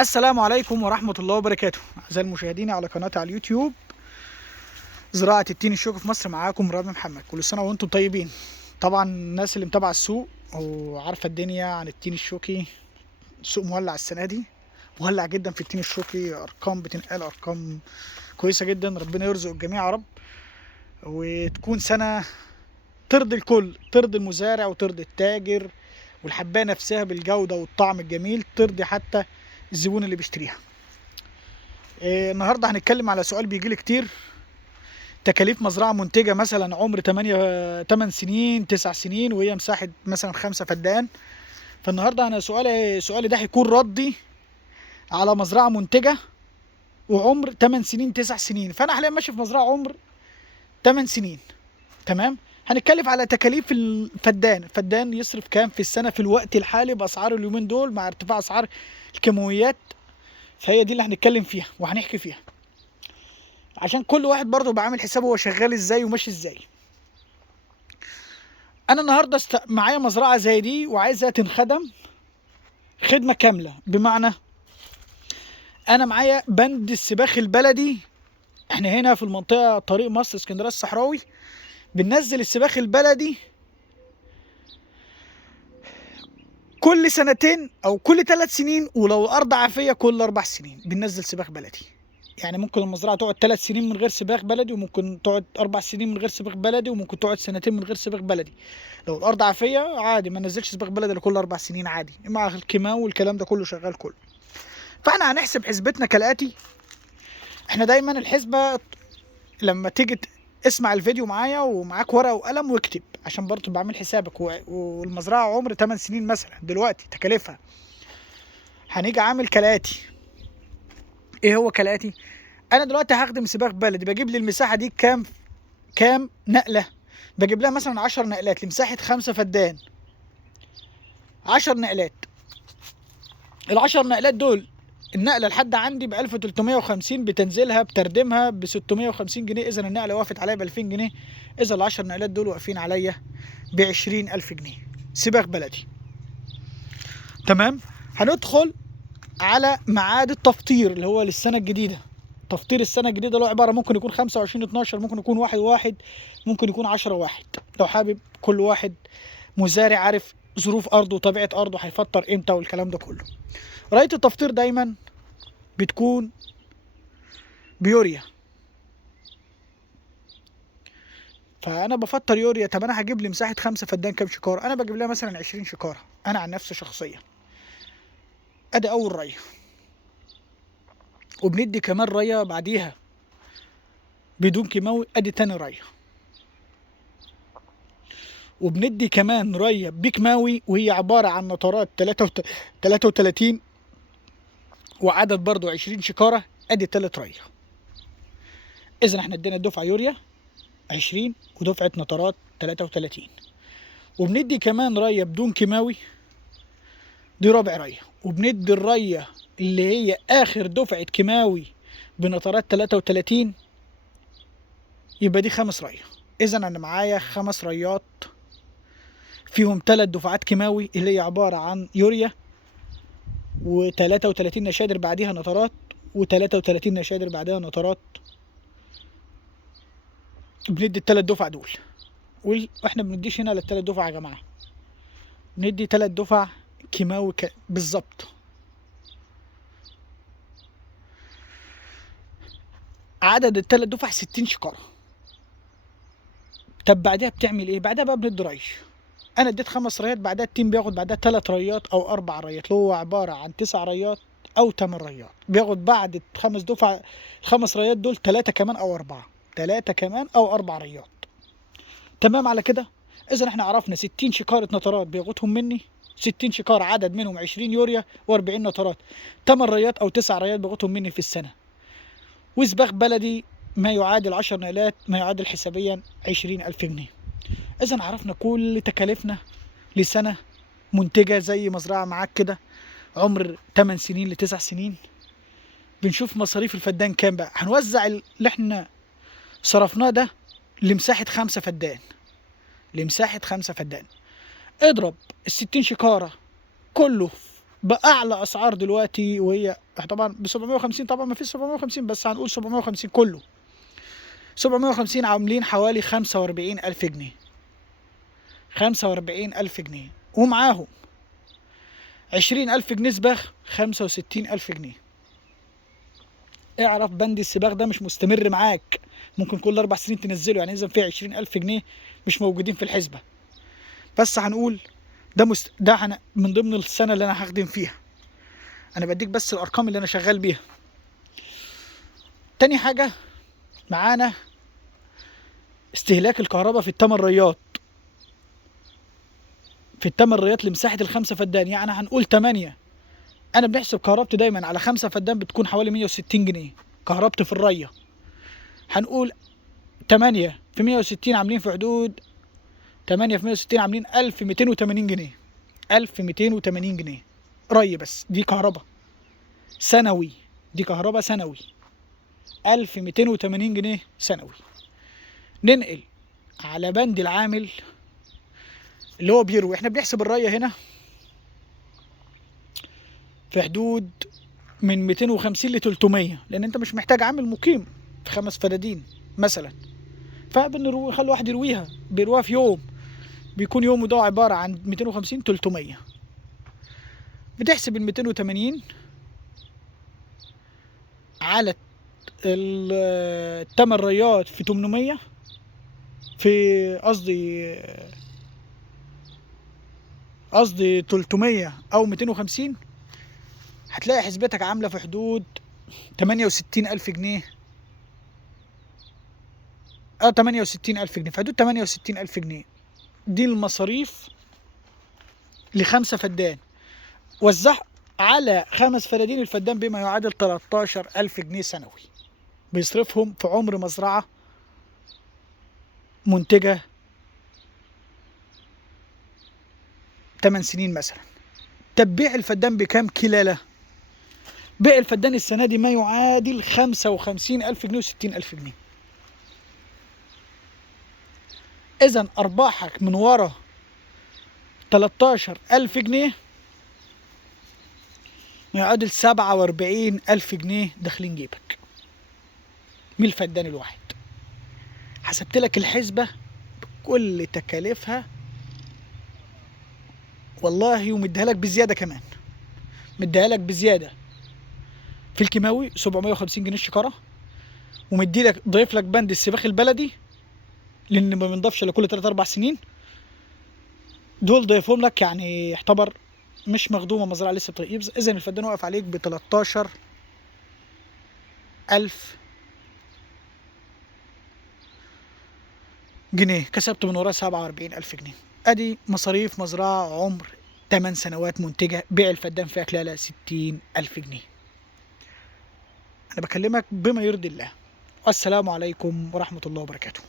السلام عليكم ورحمة الله وبركاته. أعزائي المشاهدين على قناتي على اليوتيوب زراعة التين الشوكي في مصر، معاكم رامي محمد. كل سنة وأنتم طيبين. طبعا الناس اللي متابعة السوق وعارفة الدنيا عن التين الشوكي، السوق مولع السنة دي، مولع جدا في التين الشوكي. أرقام بتنقل، أرقام كويسة جدا. ربنا يرزق الجميع يا رب، وتكون سنة ترضي الكل، ترضي المزارع وترضي التاجر، والحباية نفسها بالجودة والطعم الجميل ترضي حتى الزبون اللي بيشتريها. النهارده هنتكلم على سؤال بيجيلي كتير: تكاليف مزرعة منتجة مثلا عمر 8 سنين 9 سنين وهي مساحة مثلا 5 فدان. فالنهارده انا سؤالي ده هيكون ردي على مزرعة منتجة وعمر 8 سنين 9 سنين. فانا حاليا ماشي في مزرعة عمر 8 سنين. تمام. هنتكلم على تكاليف الفدان يصرف كام في السنة في الوقت الحالي بأسعار اليومين دول مع ارتفاع أسعار الكيماويات. فهي دي اللي هنتكلم فيها وهنحكي فيها، عشان كل واحد برضه بعمل حسابه هو شغال ازاي وماشي ازاي. انا النهارده معايا مزرعه زي دي وعايزها تنخدم خدمه كامله، بمعنى انا معايا بند السباخ البلدي. احنا هنا في المنطقه طريق مصر اسكندريه الصحراوي بننزل السباخ البلدي كل سنتين او كل 3 سنين، ولو الارض عافيه كل 4 سنين بننزل سباخ بلدي. يعني ممكن المزرعه تقعد 3 سنين من غير سباخ بلدي، وممكن تقعد 4 سنين من غير سباخ بلدي، وممكن تقعد سنتين من غير سباخ بلدي. لو الارض عافيه عادي ما ننزلش سباخ بلدي لكل 4 سنين عادي، مع الكيماوي والكلام ده كله شغال كله. فاحنا هنحسب حسبتنا كالاتي. احنا دايما الحسبه لما تيجي اسمع الفيديو معايا ومعاك ورقه وقلم واكتب، عشان برضه بعمل حسابك. والمزرعه عمر 8 سنين مثلا دلوقتي تكاليفها هنيجي عامل كالاتي. ايه هو كالاتي؟ انا دلوقتي هخدم سباخ بلدي، بجيب لي المساحه دي كام نقله؟ بجيب لها مثلا 10 نقلات لمساحه 5 فدان. 10 نقلات، ال10 نقلات دول النقله لحد عندي ب 1350، بتنزيلها بتردمها ب 650 جنيه. اذا النقله وقفت عليا ب 2000 جنيه. اذا ال10 نقلات دول واقفين عليا ب 20000 جنيه سباخ بلدي. تمام. هندخل على ميعاد التفطير اللي هو للسنه الجديده. تفطير السنه الجديده اللي هو عباره ممكن يكون 25/12، ممكن يكون 1/1، ممكن يكون 10/1. لو حابب كل واحد مزارع عارف ظروف ارضه وطبيعه ارضه هيفطر امتى والكلام ده كله. رايه التفطير دايما بتكون بيوريا. فانا بفطر يوريا. طب انا هجيب لي مساحه 5 فدان كام شكاره؟ انا بجيب لها مثلا 20 شكاره انا عن نفسي شخصيا. ادي اول ريه، وبندي كمان ريه بعديها بدون كيماوي. ادي تاني ريه، وبندي كمان ريه بكيماوي وهي عباره عن نطرات 33 وعدد برضو 20 شكاره. ادي تالت ريه. اذا احنا ادينا الدفعه يوريا 20 ودفعه نطرات 33، وبندي كمان ريه بدون كيماوي، دي رابع ريه. وبندي الريه اللي هي اخر دفعه كيماوي بنطرات 33، يبقى دي 5 ريه. اذا انا معايا 5 ريات فيهم 3 دفعات كيماوي اللي هي عباره عن يوريا و33 نشادر بعديها نطرات، و33 نشادر بعدها نطرات. بندي ال3 دفع دول، واحنا بنديش هنا لل3 دفع يا جماعه، ندي 3 دفع كيماوي بالظبط. عدد ال3 دفع 60 شكاره. طب بعدها بتعمل ايه؟ بعدها بقى بندي ري. انا اديت 5 ريات، بعدها التيم بياخد بعدها 3 ريات او 4 ريات، اللي هو عباره عن 9 ريات او 8 ريات. بياخد بعد 5 دفع ال5 ريات دول 3 كمان او 4، 3 كمان او 4 ريات. تمام على كده. اذا احنا عرفنا 60 شكاره نطرات بياخدهم مني، 60 شكاره عدد منهم 20 يوريا و40 نطرات. 8 ريات او 9 ريات بياخدهم مني في السنه. وسباخ بلدي ما يعادل 10 نقلات ما يعادل حسابيا 20000 جنيه. اذا عرفنا كل تكاليفنا لسنه منتجه زي مزرعه معاك كده عمر 8 سنين ل9 سنين. بنشوف مصاريف الفدان كام بقى. هنوزع اللي احنا صرفناه ده لمساحه 5 فدان. لمساحه 5 فدان اضرب ال60 شكاره كله باعلى اسعار دلوقتي، وهي طبعا ب 750. طبعا ما فيش 750، بس هنقول 750 كله. 750 عاملين حوالي 45,000 جنيه. 45,000 جنيه، ومعاهم 20,000 جنيه سباغ، 65,000 جنيه. اعرف بند السباغ ده مش مستمر معاك، ممكن كل 4 سنين تنزله، يعني إذا في 20,000 جنيه مش موجودين في الحسبة. بس هنقول ده من ضمن السنة اللي أنا هخدم فيها. أنا بديك بس الأرقام اللي أنا شغال بيها. تاني حاجة معانا استهلاك الكهرباء في التمن ريات. في التمن ريات لمساحة ال5 فدان، يعني هنقول 8. أنا بنحسب كهربتي دايما على 5 فدان بتكون حوالي 160 جنيه كهربتي في الرية. هنقول 8 في 160 عاملين في حدود 8 في 160 عاملين 1280 جنيه. 1280 جنيه ري بس، دي كهرباء سنوي. دي كهرباء سنوي، 1280 جنيه سنوي. ننقل على بند العامل اللي هو بيروي. احنا بنحسب الرية هنا في حدود من 250 ل 300، لان انت مش محتاج عامل مقيم في 5 فدادين مثلا. فبنروي، خلي واحد يرويها، بيرويها في يوم، بيكون يومه ده عبارة عن 250 300. بتحسب ال 280 على التمن ريات في 800، في قصدي 300 او 250، هتلاقي حسبتك عاملة في حدود 68,000 جنيه. 68,000 جنيه، في حدود 68,000 جنيه. دي المصاريف ل5 فدان. وزع على 5 فدادين الفدان بما يعادل 13,000 جنيه سنوي، بيصرفهم في عمر مزرعة منتجة 8 سنين مثلا. طب بيع الفدان بكام كلالة؟ بيع الفدان السنة دي ما يعادل 55,000 جنيه و60,000 جنيه. إذا أرباحك من ورا 13,000 جنيه ما يعادل 47,000 جنيه داخلين جيبك من الفدان الواحد. حسبت لك الحسبة بكل تكاليفها والله، ومديها لك بزيادة كمان. مديها لك بزيادة في الكيماوي 750 جنيه الشكارة، ومدي لك ضيف لك بند السباخ البلدي، لأن ما بنضافش لكل 3 4 سنين. دول ضيفهم لك، يعني يعتبر مش مخدومة مزرعة لسه بتغيب. إذا الفدان واقف عليك ب 13,000 جنيه، كسبت من وراه 47,000 جنيه. أدي مصاريف مزرعة عمر 8 سنوات منتجة، بيع الفدان فيها خلال 60,000 جنيه. أنا بكلمك بما يرضي الله. والسلام عليكم ورحمة الله وبركاته.